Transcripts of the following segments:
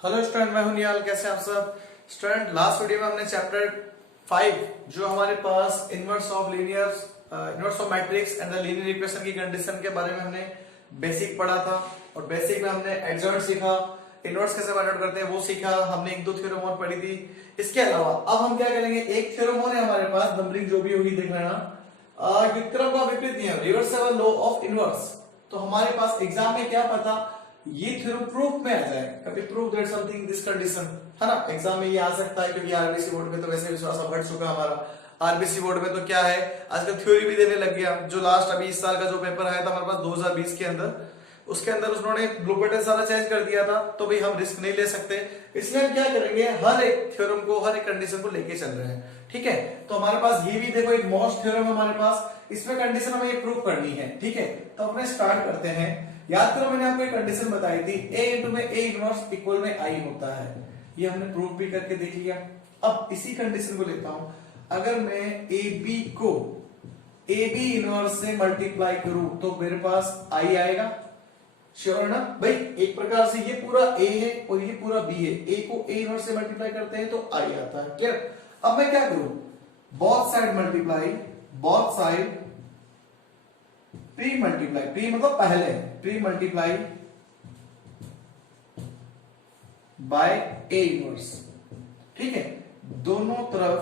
Hello student, मैं हूं निहाल। कैसे हैं आप सब स्टूडेंट? लास्ट वीडियो में हमने चैप्टर 5 जो हमारे पास inverse of matrix and the linear equation की कंडीशन के बारे में हमने बेसिक पढ़ा था। और बेसिक में हमने एडजॉइंट सीखा, इनवर्स कैसे फाइंड आउट करते हैं वो सीखा, हमने एक दो थ्योरम और पढ़ी थी। इसके अलावा अब हम क्या करेंगे, एक थ्योरम और है हमारे पास, नंबरिंग जो भी होगी देख लेना। व्युत्क्रम का विपरीत नियम, रिवर्सिबल लॉ ऑफ इनवर्स। तो हमारे पास एग्जाम में क्या पता ये थ्योरम प्रूफ में आ जाए, कभी proof that something this condition, है ना। एग्जाम में ये आ सकता है क्योंकि आरबीसी बोर्ड में तो वैसे विश्वास अब हट चुका हमारा। आरबीसी बोर्ड में तो क्या है, आजकल थ्योरी भी देने लग गया। जो लास्ट अभी इस साल का जो पेपर आया था हमारे पास 2020 के अंदर, उसके अंदर उन्होंने ब्लू पैटर्न सारा चेंज कर दिया था। तो भाई हम रिस्क नहीं ले सकते, इसलिए हम क्या करेंगे, हर एक थ्योरम को, हर एक कंडीशन को लेके चल रहे हैं। ठीक है, तो हमारे पास ये भी देखो एक मोस्ट थ्योरम है हमारे पास, इसमें कंडीशन हमें ये प्रूव करनी है। ठीक है, तो अपने स्टार्ट करते हैं। याद करो मैंने आपको एक कंडीशन बताई थी, a इंटू में a इनवर्स इक्वल में I होता है। ये हमने प्रूफ भी करके देख लिया। अब इसी कंडीशन को लेता हूं, अगर मैं AB को AB इनवर्स से मल्टीप्लाई करूं तो मेरे पास I आएगा। श्योर है ना भाई? एक प्रकार से ये पूरा A है और ये पूरा B है, A को A इनवर्स से मल्टीप्लाई करते हैं तो I आता है। क्लियर? अब मैं क्या करूं, both side multiply, both side pre multiply, pre मतलब पहले, pre multiply bye A inverse. ठीक है, दोनों तरफ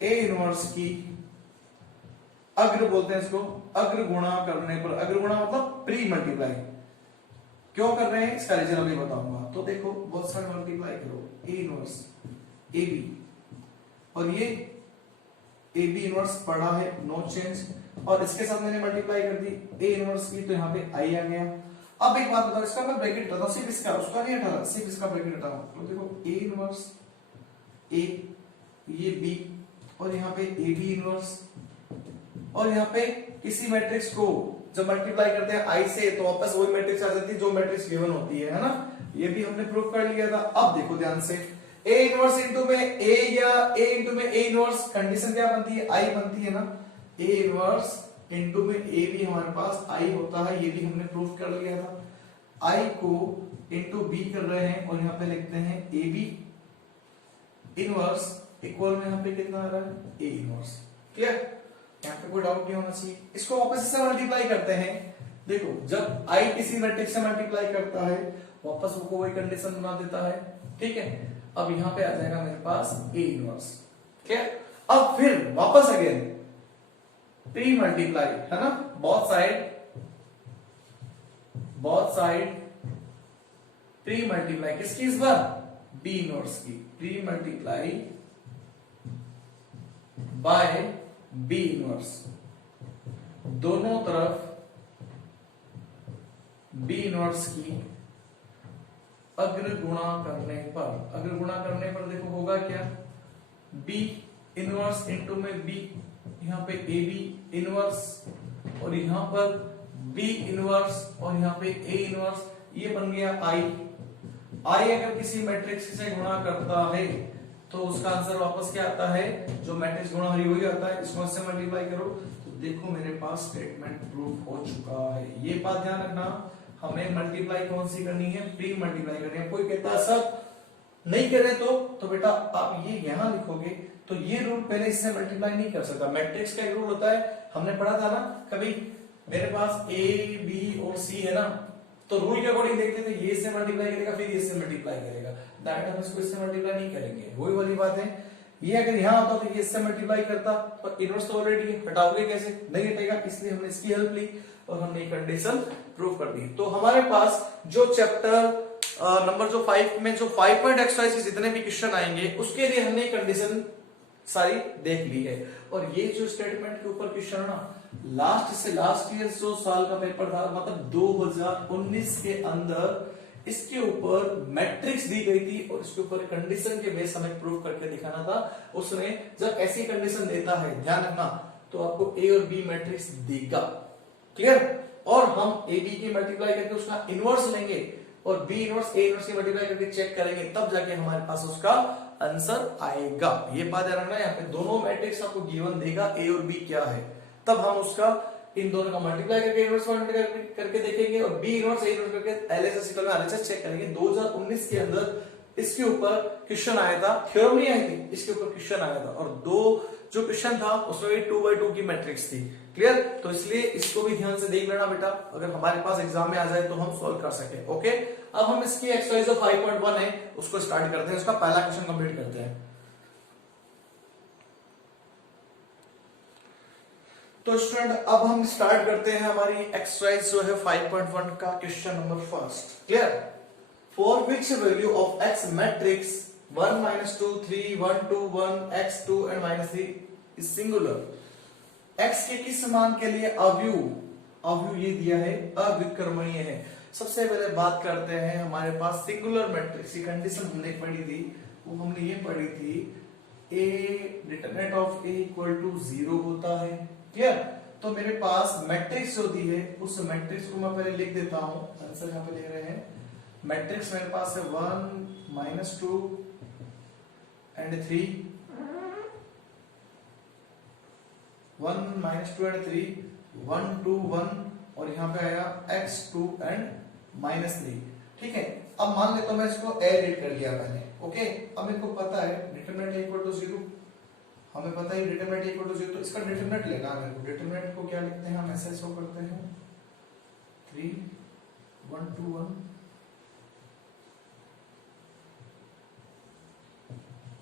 ए इनवर्स की अग्र बोलते हैं इसको, अग्र गुणा करने पर, अग्र गुणा मतलब प्री मल्टीप्लाई क्यों कर रहे हैं इसका रीजन अभी बताऊंगा। तो देखो बहुत सारे मल्टीप्लाई करो, ए इनवर्स ए बी, और ये ए बी इनवर्स पढ़ा है नो चेंज, और इसके साथ मैंने मल्टीप्लाई कर दी ए इनवर्स की, तो यहाँ पे आई आ गया। अब एक बात बताओ, इसका मैं ब्रैकेट हटाता हूं, सिर्फ इसका, उसका नहीं हटा, सिर्फ इसका ब्रैकेट हटाऊं तो देखो ए इनवर्स ए, ये बी, और यहाँ पे ए बी इनवर्स, और यहाँ पे किसी मैट्रिक्स को जब मल्टीप्लाई करते हैं आई से तो वापस वही मैट्रिक्स आ जाती है जो मैट्रिक्स गिवन होती है ना। ये भी हमने प्रूव कर लिया था। अब देखो ध्यान से, ए इनवर्स इंटू में ए या ए इंटू में ए इनवर्स, कंडीशन क्या बनती है, आई बनती है ना। ए इनवर्स इंटू में ए भी हमारे पास आई होता है, ये भी हमने प्रूफ कर लिया था। आई को इंटू बी कर रहे हैं और यहाँ पे लिखते हैं ए बी इनवर्स इक्वल में यहाँ पे कितना आ रहा है, ए इनवर्स। क्लियर? यहाँ पे कोई डाउट नहीं होना चाहिए। इसको वापस से मल्टीप्लाई करते हैं। देखो जब आई किसी मैट्रिक्स से मल्टीप्लाई करता है वापस वो वही कंडीशन बना देता है। ठीक है, अब यहाँ पे आ जाएगा मेरे पास ए इनवर्स। क्लियर? अब फिर वापस अगेन प्री मल्टीप्लाई, है ना, बोथ साइड प्री मल्टीप्लाई किसकी, इस बार बी इनवर्स की, pre multiply by B inverse, दोनों तरफ बी इनवर्स की अग्र गुणा करने पर देखो होगा क्या, बी इनवर्स इंटू में बी, यहाँ पे ए बी इनवर्स, और यहाँ पर बी इनवर्स, और यहाँ पे ए इनवर्स, ये बन गया आई। आई अगर किसी मैट्रिक्स से गुणा करता है तो उसका आंसर वापस क्या आता है, जो मैट्रिक्स गुणा हुई वही आता है। इसको इससे मल्टीप्लाई करो तो देखो मेरे पास स्टेटमेंट प्रूफ हो चुका है। ये बात ध्यान रखना, हमें मल्टीप्लाई कौन सी करनी है, प्री मल्टीप्लाई करनी है। कोई कहता है सर नहीं करे तो बेटा आप ये यहां लिखोगे तो ये रूल पहले इससे मल्टीप्लाई नहीं कर सकता। मैट्रिक्स का एक रूल होता है, हमने पढ़ा था ना कभी, मेरे पास ए बी और सी है ना, तो रूल के अकॉर्डिंग देखते थे, ये इससे मल्टीप्लाई करेगा फिर इससे मल्टीप्लाई करेगा, डायरेक्ट हम इसको इससे मल्टीप्लाई नहीं करेंगे। वही वाली बात है, ये अगर यहाँ होता तो ये इससे मल्टीप्लाई करता, पर इनवर्स तो ऑलरेडी है, हटाओगे कैसे, नहीं हटेगा, इसलिए हमने इसकी हेल्प ली और हमने कंडीशन प्रूव कर दी। तो हमारे पास जो चैप्टर नंबर जो 5 में जो 5 पॉइंट एक्सरसाइज के जितने भी क्वेश्चन आएंगे उसके लिए हमने कंडीशन सारी देख ली है। और ये जो स्टेटमेंट के ऊपर क्वेश्चन ना, लास्ट से लास्ट ईयर जो साल का पेपर था, मतलब 2019 के अंदर इसके ऊपर मैट्रिक्स दी गई थी और इसके ऊपर कंडीशन के बेस हमें प्रूव करके दिखाना था। उसने जब ऐसी कंडीशन देता है, ध्यान रखना, तो आपको ए और बी मैट्रिक्स देगा। क्लियर? और हम ए बी की मल्टीप्लाई करके उसका इनवर्स लेंगे और बी इनवर्स ए इनवर्स की मल्टीप्लाई करके चेक करेंगे, तब जाके हमारे पास उसका आंसर आएगा। ये बात ध्यान रखना, यहाँ पे दोनों मैट्रिक्स आपको गिवन देगा, ए और बी क्या है, तब हम उसका इन दोनों का मल्टीप्लाई करके इनवर्स करके देखेंगे और बी इनवर्स ए इनवर्स करके एलएचएस इक्वल में आरएचएस चेक करेंगे। 2019 के अंदर इसके ऊपर क्वेश्चन आया था, थ्योरम नहीं आई थी, इसके ऊपर क्वेश्चन आया था और दो जो क्वेश्चन था उसमें 2x2 की मैट्रिक्स थी। क्लियर? तो इसलिए इसको भी ध्यान से देख लेना बेटा, अगर हमारे पास एग्जाम में आ जाए तो हम सॉल्व कर सके। ओके, अब हम इसकी एक्सरसाइज 5.1 है उसको स्टार्ट करते हैं, उसका पहला क्वेश्चन कंप्लीट करते हैं। तो स्टूडेंट अब हम स्टार्ट करते हैं हमारी एक्सरसाइज जो है 5.1 का question number first. Clear? For which value of x matrix 1 -2 3 1 2 1 x 2 and -3 is singular. x के किस मान के लिए अवयव ये दिया है, अविकर्मणीय है। सबसे पहले बात करते हैं हमारे पास सिंगुलर मैट्रिक्स की कंडीशन हमने पढ़ी थी, वो हमने ये पढ़ी थी a determinant of a equal to 0 होता है। क्लियर? तो मेरे पास मैट्रिक्स जो दी है उस मैट्रिक्स को मैं पहले लिख देता हूं, आंसर यहां पे लिख रहे हैं। मैट्रिक्स मेरे पास है 1 -2 and 3 1 -2 and 3 1 2 1 और यहाँ पे आया x 2 and -3। ठीक है, अब मान लेता हूं मैं इसको एड कर लिया मैंने। ओके, अब मेरे को पता है डिटरमिनेंट इक्वल टू 0, हमें पता है डिटरमिनेंट इक्वल टू 0, तो इसका डिटरमिनेंट लेना है मेरे को। डिटरमिनेंट को क्या लिखते हैं हम, ऐसे शो करते हैं 3 1 2 1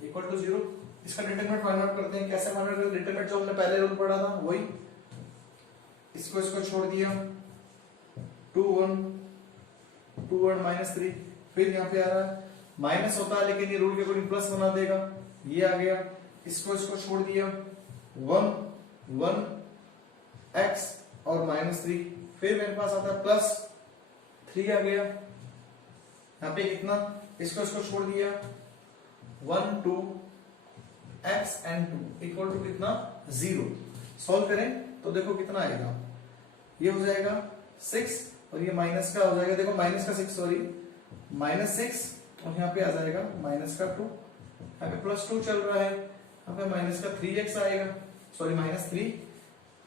इक्वल टू 0। इसका डिटरमिनेंट फाइंड आउट करते हैं। कैसे फाइंड आउट करते हैं? डिटरमिनेंट जो हमने पहले रूल पढ़ा था वही, इसको छोड़ दिया 2 1 2 1 -3, फिर यहाँ पे आ रहा है माइनस होता है लेकिन ये रूल के अकॉर्डिंग प्लस बना देगा, ये आ गया, इसको छोड़ दिया 1 1 x और -3, फिर मेरे पास आता है प्लस 3 आ गया, यहाँ पे कितना, इसको छोड़ दिया 1 2 x and 2 इक्वल टू कितना 0। सॉल्व करें तो देखो कितना आएगा, ये हो जाएगा 6 और ये माइनस का हो जाएगा, देखो माइनस का 6 सॉरी -6 और यहाँ पे आ जाएगा माइनस का 2, यहाँ पे +2 चल रहा है, यहाँ पे माइनस का 3x आएगा, सॉरी -3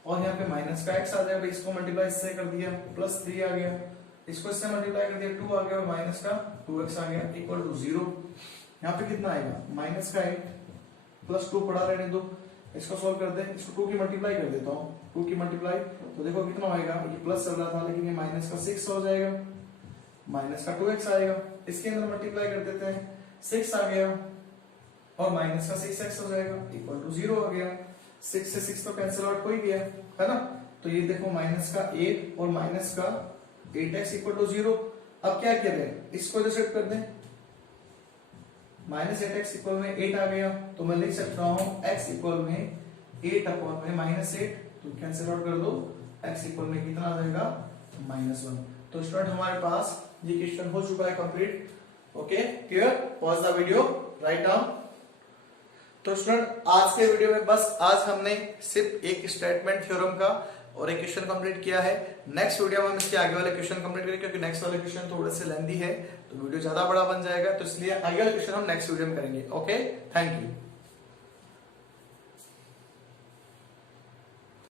और यहाँ पे माइनस का x आ जाएगा। इसको मल्टीप्लाई इससे कर दिया +3 आ गया, इसको इससे मल्टीप्लाई कर दिया 2 आ गया और माइनस का 2x आ गया इक्वल टू 0। यहाँ पे कितना आएगा माइनस का 8 +2 पड़ा रहने दो, इसको सॉल्व कर दे, इसको 2 की मल्टीप्लाई कर देता हूँ, 2 की मल्टीप्लाई तो देखो कितना आएगा, ये प्लस चल रहा था लेकिन ये माइनस का 6 हो जाएगा, माइनस का 2x आएगा, इसके अंदर मल्टीप्लाई कर देते हैं 6 आ गया और माइनस का 6x हो जाएगा इक्वल टू 0 आ गया। 6 से 6 तो कैंसिल आउट हो ही गया है ना, तो ये देखो माइनस का 8 और माइनस का 8x इक्वल टू 0। अब क्या करें, इसको जो सेट कर दें, -8x इक्वल में 8 आ गया, तो मैं लिख सकता हूं x इक्वल में 8 अपॉन में -8, तो कैंसिल आउट कर दो, x इक्वल में कितना आ जाएगा -1। तो स्टूडेंट हमारे पास ये क्वेश्चन हो चुका है complete. Okay, clear? Pause the video, write down. तो स्टूडेंट आज के वीडियो में बस आज हमने सिर्फ एक स्टेटमेंट थ्योरम का और एक क्वेश्चन कंप्लीट किया है। नेक्स्ट वीडियो में हम इसके आगे वाले क्वेश्चन कंप्लीट करेंगे, क्योंकि नेक्स्ट वाले क्वेश्चन थोड़े से लेंथी है तो वीडियो ज्यादा बड़ा बन जाएगा, तो इसलिए आगे वाले क्वेश्चन हम नेक्स्ट वीडियो में करेंगे। Okay, thank you.